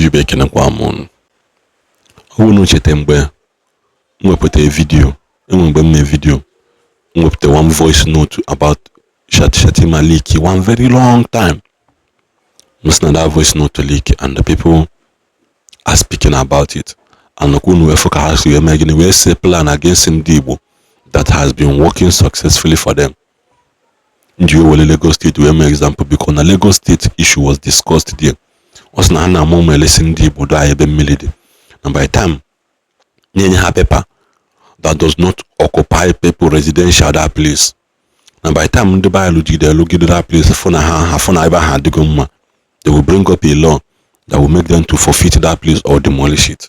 you back in a quamon. Who knows Shettima? We put a video, and we video with the one voice note about Shettima leak one very long time. Listen that voice note to leak, and the people are speaking about it. And the Kunu has to imagine a plan against Ndibo that has been working successfully for them. During the Lagos State, we have an example because the Lagos State issue was discussed there. Was na na mama listen Ndibo do I be military. And by the time you have paper that does not occupy people residential that place. And by the time the biology they look at that place, they will bring up a law that will make them to forfeit that place or demolish it.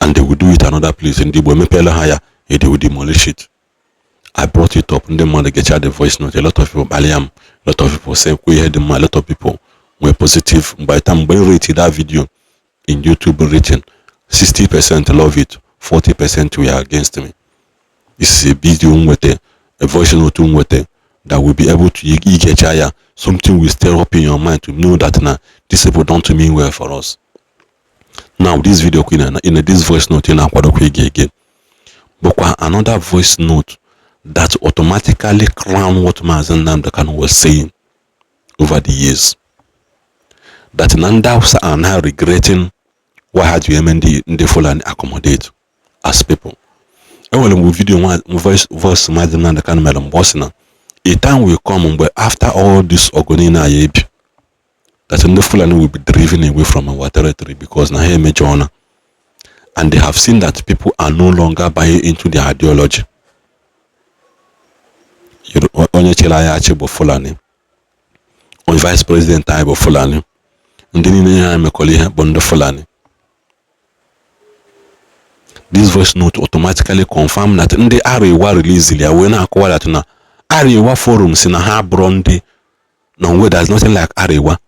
And they will do it another place in the Bomepela higher, and they will demolish it. I brought it up in the morning, get the voice note. A lot of people, Baliam, a lot of people say we heard them, a lot of people were positive. By the time we rated that video in YouTube rating, 60% love it, 40% were against me. It's a video with a voice note with that will be able to get something will stir up in your mind to know that now these people don't mean well for us. Now this video in this voice note in again. But another voice note that automatically crown what Mazen Namdekan was saying over the years. That Nanda are now regretting why had you MND in the Fulani accommodate as people. When video voice Mazen Namdekan Madam Bossina. A time will come where after all this Ogonina Yebi, that in the Fulani will be driven away from our territory because now here major honor. And they have seen that people are no longer buying into their ideology. Onye Chelaya Achebo Fulani, on Vice President Taibo Fulani, and then in the Bondo Fulani. This voice note automatically confirm that in the Arewa release when I call that now. Arewa forums in a hard Brondi, no way there's nothing like Arewa,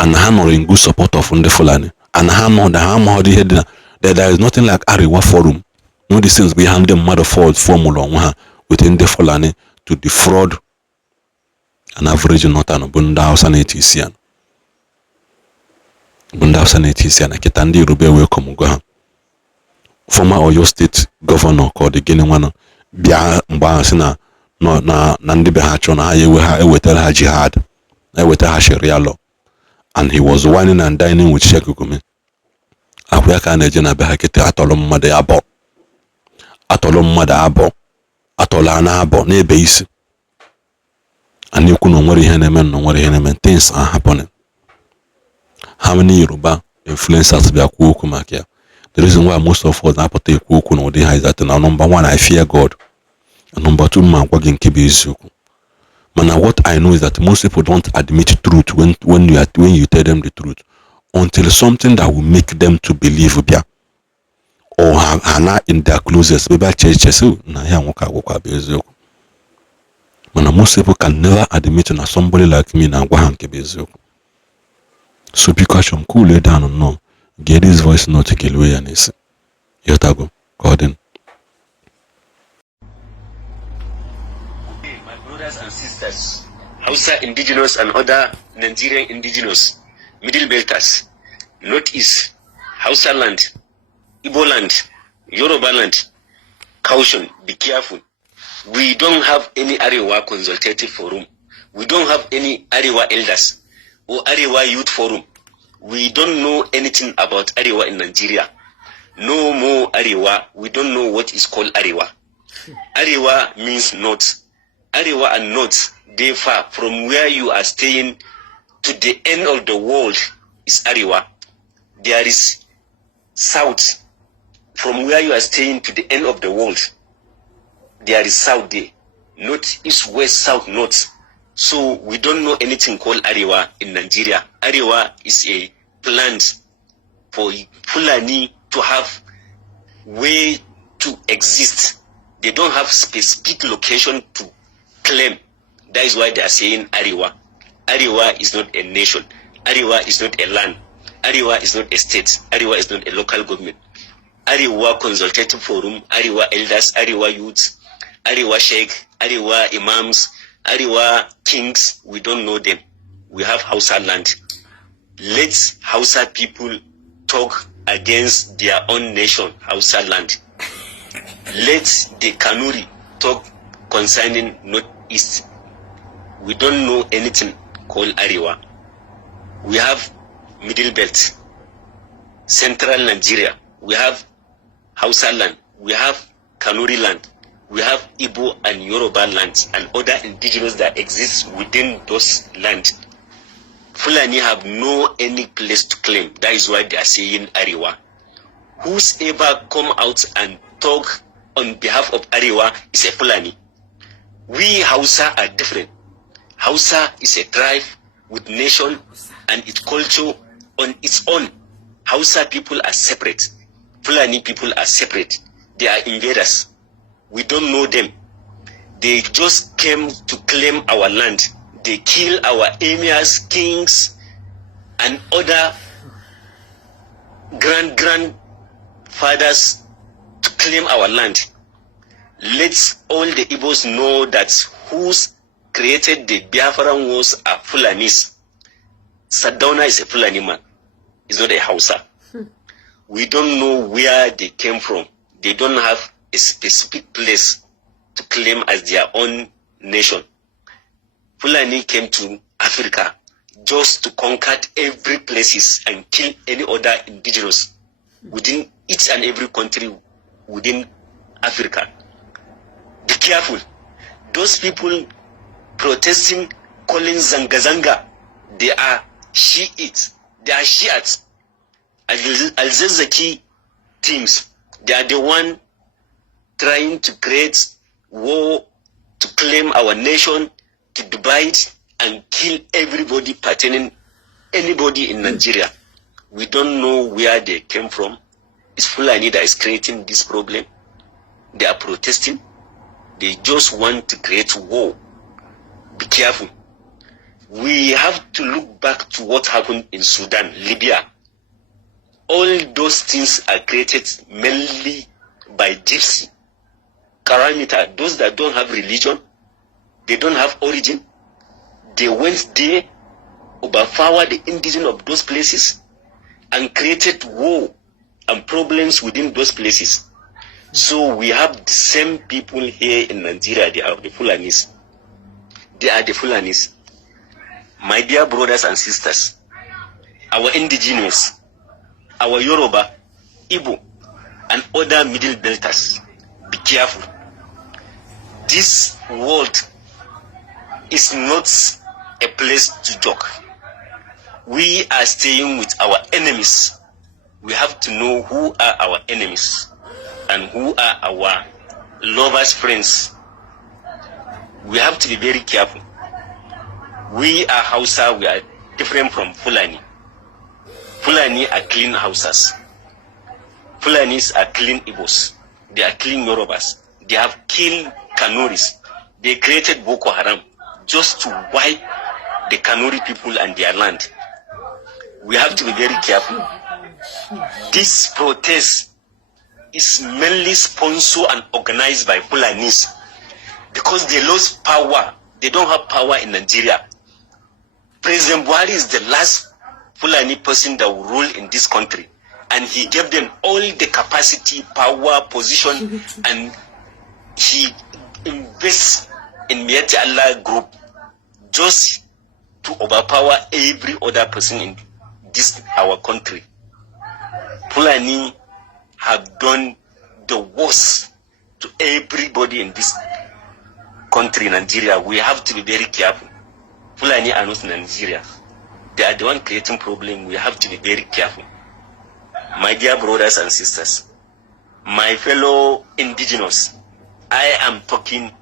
and Hammer in good support of the Fulani, and Hammer the Hammer that there is nothing like Arewa forum. No distance behind the mother formula within the Fulani to defraud an average northern Bunda Sanetisian. Bunda Sanetisian, a Kitandi Rube welcome Gohan. Former Oyo State Governor called the Guinea one, Bia Mbasina. No, Nandi Behachon, I will tell her jihad, I will tell her Sharia law. And he was whining and dining with Shekukumi. Akweka Nejana Behakete Atolom Made Abo. Atolom Mada Abo. Atolana Abo, ne base. And you couldn't worry Heneman, no worry Heneman, things are happening. How many Yoruba influencers be a Kukumakia? The reason why most of us are take Kukun is that number one, I fear God. And number two, man, what I know is that most people don't admit truth when you tell them the truth until something that will make them to believe or are not in their closest. Most people can never admit that somebody like me now. So because I'm cool down or no, get this voice note to kill away and it's Yotago, Gordon. And sisters, Hausa indigenous and other Nigerian indigenous, Middle Belters, Northeast, Hausa land, Igbo land, Yoruba land, caution, be careful. We don't have any Arewa consultative forum. We don't have any Arewa elders or Arewa youth forum. We don't know anything about Arewa in Nigeria. No more Arewa. We don't know what is called Arewa. Arewa means north. Arewa and north, they far from where you are staying to the end of the world is Arewa. There is south from where you are staying to the end of the world. There is south there, north, east, west, south, north. So we don't know anything called Arewa in Nigeria. Arewa is a plant for Fulani to have way to exist. They don't have specific location to claim. That is why they are saying Arewa. Arewa is not a nation. Arewa is not a land. Arewa is not a state. Arewa is not a local government. Arewa Consultative Forum, Arewa Elders, Arewa Youths, Arewa Sheikh, Arewa Imams, Arewa Kings, we don't know them. We have Hausa land. Let Hausa people talk against their own nation, Hausa land. Let the Kanuri talk concerning Northeast. We don't know anything called Arewa. We have Middle Belt, Central Nigeria. We have Hausa land. We have Kanuri land. We have Igbo and Yoruba lands and other indigenous that exist within those lands. Fulani have no any place to claim. That is why they are saying Arewa. Whoever come out and talk on behalf of Arewa is a Fulani. We Hausa are different. Hausa is a tribe with nation and its culture on its own. Hausa people are separate. Fulani people are separate. They are invaders. We don't know them. They just came to claim our land. They kill our emirs, kings, and other grandfathers to claim our land. Let all the Igbos know that who's created the Biafran wars are Fulanis. Sardauna is a Fulani man. He's not a Hausa. We don't know where they came from. They don't have a specific place to claim as their own nation. Fulani came to Africa just to conquer every places and kill any other indigenous within each and every country within Africa. Be careful. Those people protesting, calling Zanga-Zanga, they are Shiites. They are Shiites. Al-Zazaki teams, they are the one trying to create war to claim our nation, to divide and kill everybody pertaining anybody in Nigeria. We don't know where they came from. It's Fulani that is creating this problem. They are protesting. They just want to create war. Be careful. We have to look back to what happened in Sudan, Libya. All those things are created mainly by gypsy, Karamita, those that don't have religion, they don't have origin. They went there, overpowered the indigenous of those places, and created war and problems within those places. So we have the same people here in Nigeria. They are the Fulanis. They are the Fulanis. My dear brothers and sisters, our indigenous, our Yoruba, Igbo, and other middle belters, be careful. This world is not a place to joke. We are staying with our enemies. We have to know who are our enemies and who are our lovers' friends. We have to be very careful. We are Hausa, we are different from Fulani. Fulani are clean Hausas. Fulanis are clean Igbos. They are clean Yorubas. They have killed Kanuris. They created Boko Haram just to wipe the Kanuri people and their land. We have to be very careful. This protest is mainly sponsored and organized by Fulanis because they lost power. They don't have power in Nigeria. President Buhari is the last Fulani person that will rule in this country, and he gave them all the capacity, power, position, and he invests in Mieti Allah group just to overpower every other person in this our country. Fulani have done the worst to everybody in this country, Nigeria. We have to be very careful. Fulani are not Nigeria. They are the one creating problem. We have to be very careful. My dear brothers and sisters, my fellow indigenous, I am talking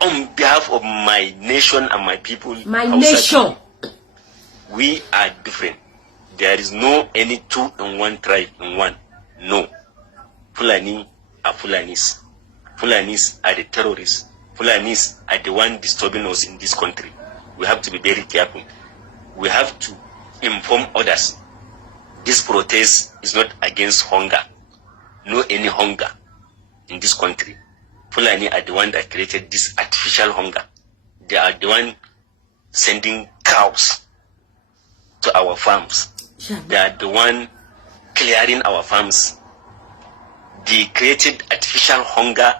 on behalf of my nation and my people. My nation. We are different. There is no any two in one tribe in one. No. Fulani are Fulanis. Fulanis are the terrorists. Fulanis are the one disturbing us in this country. We have to be very careful. We have to inform others. This protest is not against hunger. No any hunger in this country. Fulani are the one that created this artificial hunger. They are the one sending cows to our farms. They are the one clearing our farms. They created artificial hunger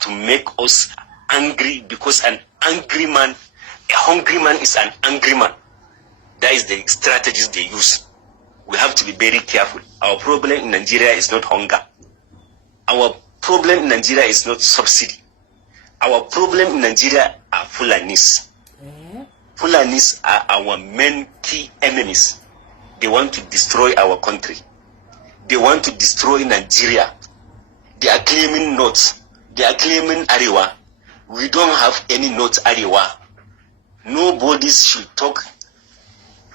to make us angry, because a hungry man is an angry man. That is the strategies they use. We have to be very careful. Our problem in Nigeria is not hunger. Our problem in Nigeria is not subsidy. Our problem in Nigeria are Fulanis. Fulanis are our main key enemies. They want to destroy our country. They want to destroy Nigeria. They are claiming North. They are claiming Arewa. We don't have any North Arewa. Nobody should talk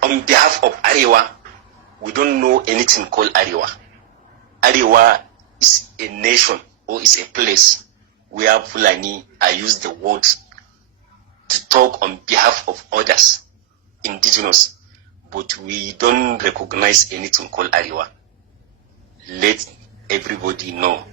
on behalf of Arewa. We don't know anything called Arewa. Arewa is a nation or is a place where Fulani are used the word to talk on behalf of others, indigenous, but we don't recognize anything called Arewa. Let everybody know